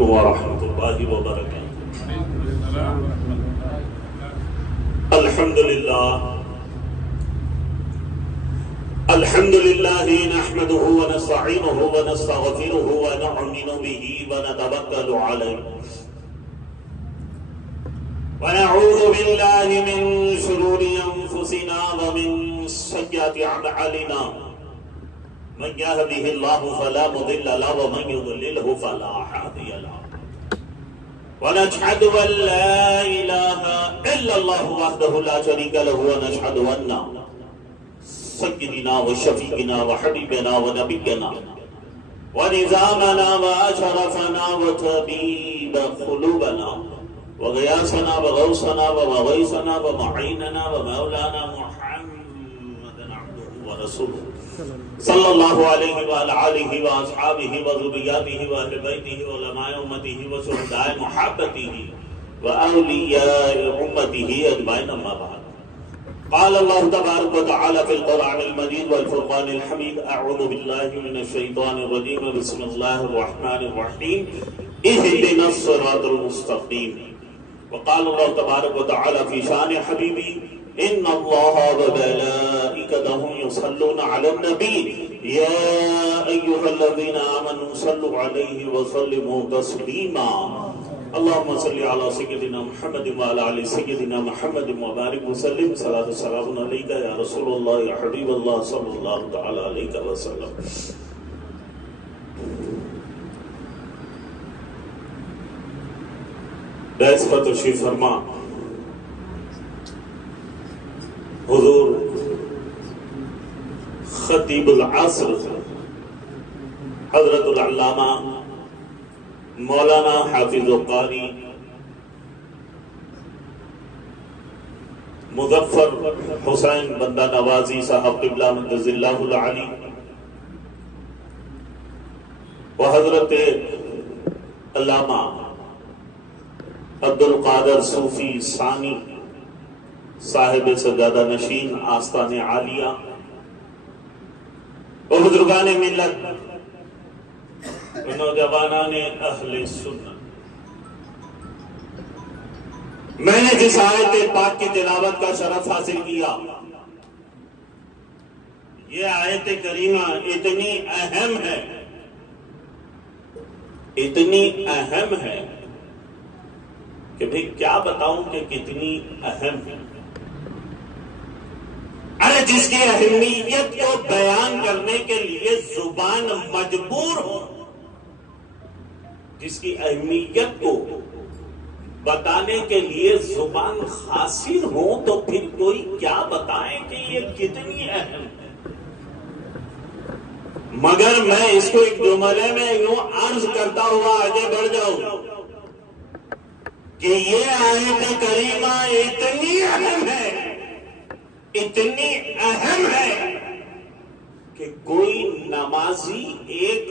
علیکم ورحمۃ اللہ وبرکاتہ۔ الحمد للہ نحمده ونستعینه ونستغفره ونؤمن به ونتوکل علیہ ونعوذ باللہ من شرور انفسنا ومن سیئات اعمالنا من يهده الله فلا مضل له ومن يضلله فلا هادي له ونشهد ان لا اله الا الله وحده لا شريك له ونشهد ان سيدنا وشفيعنا وحبيبنا ونبينا ونظامنا واشرفنا وطبيب قلوبنا وغياثنا وغوثنا ومغيثنا ومعيننا ومولانا محمد عبده ورسوله صلی اللہ علیہ وآلہ آلہ وآصحابہ وذریاتہ وآہل بیتہ وعلماء امتہ وشہداء محبتہ وأولیاء امتہ اجمعین، اما بعد۔ قال اللہ تبارک وتعالی فی القرآن المجید والفرقان الحمید، اعوذ باللہ من الشیطان الرجیم، بسم اللہ الرحمن الرحیم، اہدنا الصراط المستقیم۔ وقال اللہ تبارک وتعالی فی شان حبیبی ان اللہ وملائکتہ یصلون علی النبی یا ایہا الذین آمنوا صلوا علیہ وسلموا تسلیما۔ اللہم صلی علی سیدنا محمد وعلی آل سیدنا محمد وبارک وسلم۔ صلاۃ و سلام علیک یا رسول اللہ یا حبیب اللہ صلی اللہ تعالی علیہ وسلم۔ بیس پر تشریف فرما حضور خطیب العصر حضرت العلامہ مولانا حافظ القاری مظفر حسین بندہ نوازی صاحب قبلہ مقدس اللہ العلی و حضرت علامہ عبد القادر صوفی ثانی صاحب سجادہ نشین آستان عالیہ و بزرگان ملت و نوجوانان اہل سنت، میں نے جس آیت پاک کی تلاوت کا شرف حاصل کیا، یہ آیت کریمہ اتنی اہم ہے، اتنی اہم ہے کہ بھئی کیا بتاؤں کہ کتنی اہم ہے۔ ارے جس کی اہمیت کو بیان کرنے کے لیے زبان مجبور ہو، جس کی اہمیت کو بتانے کے لیے زبان خاصر ہو، تو پھر کوئی کیا بتائے کہ یہ کتنی اہم ہے۔ مگر میں اس کو ایک جملے میں یوں عرض کرتا ہوا آگے بڑھ جاؤں کہ یہ آیت کریمہ اتنی اہم ہے، اتنی اہم ہے کہ کوئی نمازی ایک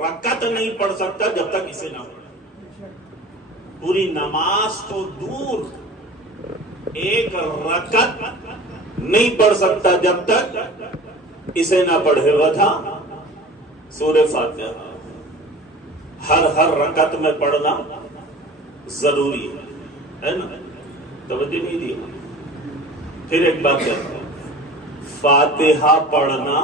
رکعت نہیں پڑھ سکتا جب تک اسے نہ پڑھے۔ پوری نماز تو دور، ایک رکعت نہیں پڑھ سکتا جب تک اسے نہ پڑھے۔ وجہ سورہ فاتحہ ہر رکعت میں پڑھنا ضروری ہے نا؟ توجہ نہیں دی۔ پھر ایک بات کہتا ہوں، فاتحہ پڑھنا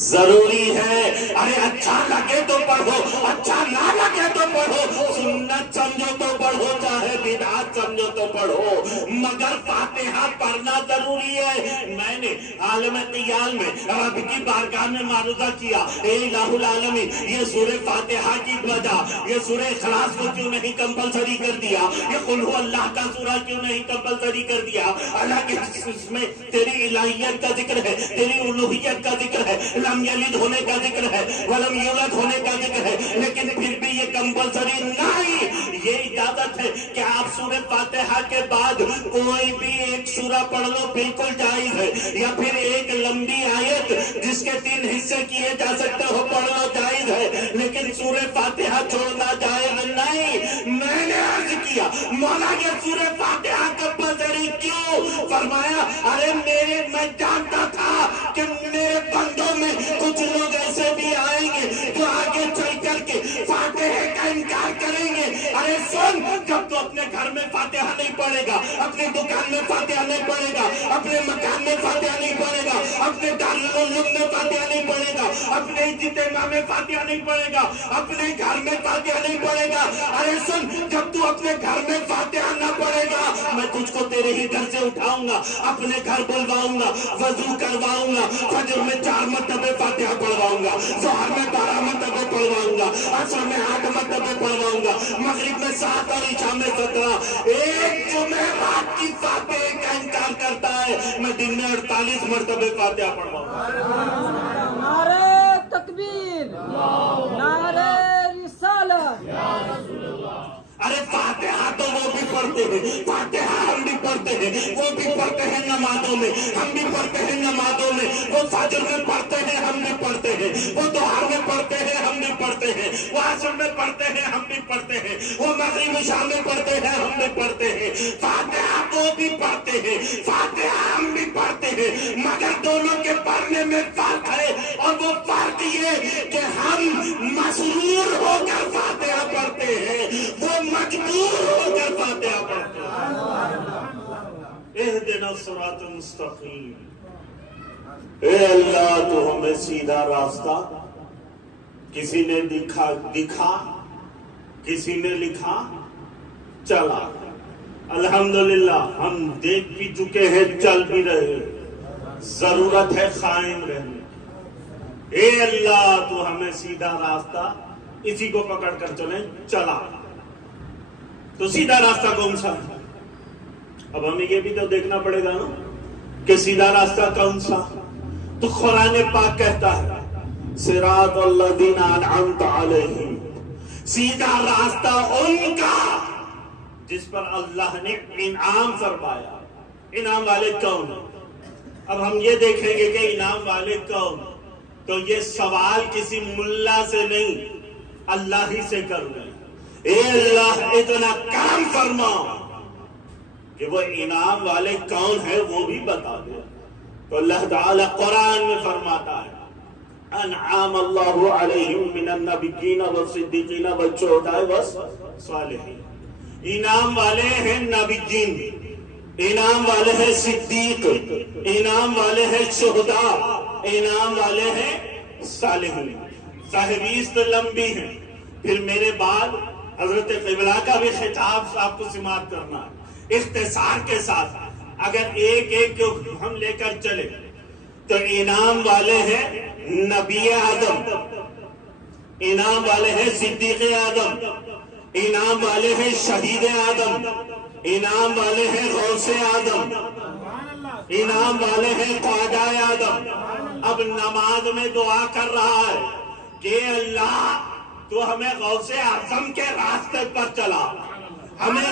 ضروری ہے۔ ارے اچھا لگے تو پڑھو، اچھا نہ لگے تو پڑھو، سنت سمجھو تو پڑھو، چاہے بدعت سمجھو تو پڑھو، مگر فاتحہ پڑھنا ضروری ہے۔ میں نے عالم قیال میں رب کی بارگاہ میں معروضہ کیا، اے الہ العالمین، یہ سورہ فاتحہ کی وجہ، یہ سورہ اخلاص کو کیوں نہیں کمپلسری کر دیا، یہ قل ہو اللہ کا سورہ کیوں نہیں کمپلسری کر دیا؟ حالانکہ اس میں تیری الہیت کا ذکر ہے، تیری الوہیت کا ذکر ہے، لم یلد ہونے کا ذکر ہے، ولم یولد ہونے کا ذکر ہے، لیکن پھر بھی یہ کمپلسری نہیں، یہ اجازت ہے کہ آپ سورہ فاتحہ کے بعد کوئی بھی ایک سورہ پڑھ لو، بالکل جائز ہے، یا پھر ایک لمبی آیت جس کے 3 حصے کیے جا سکتے ہو پڑھ لو، جائز ہے، لیکن سورہ فاتحہ چھوڑنا جائز نہیں۔ میں نے عرض کیا مولا یہ سورہ فاتحہ کمپلسری کیوں؟ فرمایا ارے میں جانتا تھا کہ میرے بندوں میں کچھ لوگ ایسے بھی آئیں گے جو آگے چل کر کے فاتحہ کا انکار ارے سن، جب تو اپنے گھر میں فاتحہ نہیں پڑھے گا، اپنی دکان میں فاتحہ نہیں پڑھے گا، اپنے مکان میں فاتحہ نہیں پڑھے گا، اپنے دارالعلوم میں فاتحہ نہیں پڑھے گا، اپنے اجتماع میں فاتحہ نہیں پڑھے گا، اپنے گھر میں فاتحہ نہیں پڑھے گا، ارے سن، جب تو اپنے گھر میں فاتحہ نہ پڑھے گا، میں تجھ کو تیرے ہی گھر سے اٹھاؤں گا، اپنے گھر بلواؤں گا، وضو کرواؤں گا، فجر میں 4 مرتبہ فاتحہ پڑھواؤں گا، ظہر میں 12 مرتبہ پڑھواؤں گا، عصر میں 8 مرتبہ پڑھواؤں گا، مغرب میں 7 اور عشاء میں 17۔ ایک جمعرات کی فاتحہ کا انکار کرتا ہے، میں دن میں 48 مرتبہ فاتحہ پڑھواؤں گا۔ نعرہ تکبیر، نعرہ رسالت۔ ارے فاتحہ تو وہ بھی پڑھتے ہیں، فاتحہ ہم بھی پڑھتے ہیں، وہ بھی پڑھتے ہیں نمازوں میں، ہم بھی پڑھتے ہیں نمازوں میں، وہ فجر میں پڑھتے ہیں، ہم بھی پڑھتے ہیں، وہ ظہر میں پڑھتے ہیں، ہم بھی پڑھتے ہیں، وہ عصر میں پڑھتے ہیں، ہم بھی پڑھتے ہیں، وہ مغرب عشاء میں پڑھتے ہیں، ہم بھی پڑھتے ہیں۔ فاتحہ وہ بھی پڑھتے ہیں، فاتحہ ہم بھی پڑھتے ہیں، مگر دونوں کے پڑھنے میں فرق ہے، اور وہ فرق یہ کہ ہم مسرور ہو کر فاتحہ پڑھتے ہیں، وہ مجبور ہو کر فاتحہ پڑھتے ہیں۔ اہدنا الصراط المستقیم، اے اللہ تو ہمیں سیدھا راستہ، کسی نے دکھا، کسی نے لکھا، چلا، الحمدللہ ہم دیکھ بھی چکے ہیں، چل بھی رہے ہیں، ضرورت ہے قائم رہنے۔ اے اللہ تو ہمیں سیدھا راستہ، اسی کو پکڑ کر چلیں، چلا۔ تو سیدھا راستہ کون سا ہے؟ اب ہمیں یہ بھی تو دیکھنا پڑے گا نا کہ سیدھا راستہ کون سا؟ تو قرآن پاک کہتا ہے صراط الذین انعمت علیہم، سیدھا راستہ ان کا جس پر اللہ نے انعام فرمایا۔ انعام والے کون ہیں؟ اب ہم یہ دیکھیں گے کہ انعام والے کون، تو یہ سوال کسی ملا سے نہیں، اللہ ہی سے کر رہے ہیں۔ اے اللہ اتنا کرم فرما کہ وہ انعام والے کون ہے وہ بھی بتا دے۔ تو اللہ تعالی قرآن میں فرماتا ہے انعام اللہ علیہم من النبیین والصدیقین والشہداء والصالحین۔ انعام والے ہیں نبیین، انعام والے ہیں صدیق، انعام والے ہیں شہداء، انعام والے ہیں صالحین۔ فہرست لمبی ہے، پھر میرے بعد حضرت قبلہ کا بھی خطاب آپ کو سماعت کرنا ہے اختصار کے ساتھ۔ اگر ایک ایک ہم لے کر چلے تو انعام والے ہیں نبی آدم، انعام والے ہیں صدیق آدم، انعام والے ہیں شہید آدم، انعام والے ہیں غوث آدم، انعام والے ہیں خواجہ آدم۔ اب نماز میں دعا کر رہا ہے کہ اللہ تو ہمیں غوث اعظم کے راستے پر چلا، ہمیں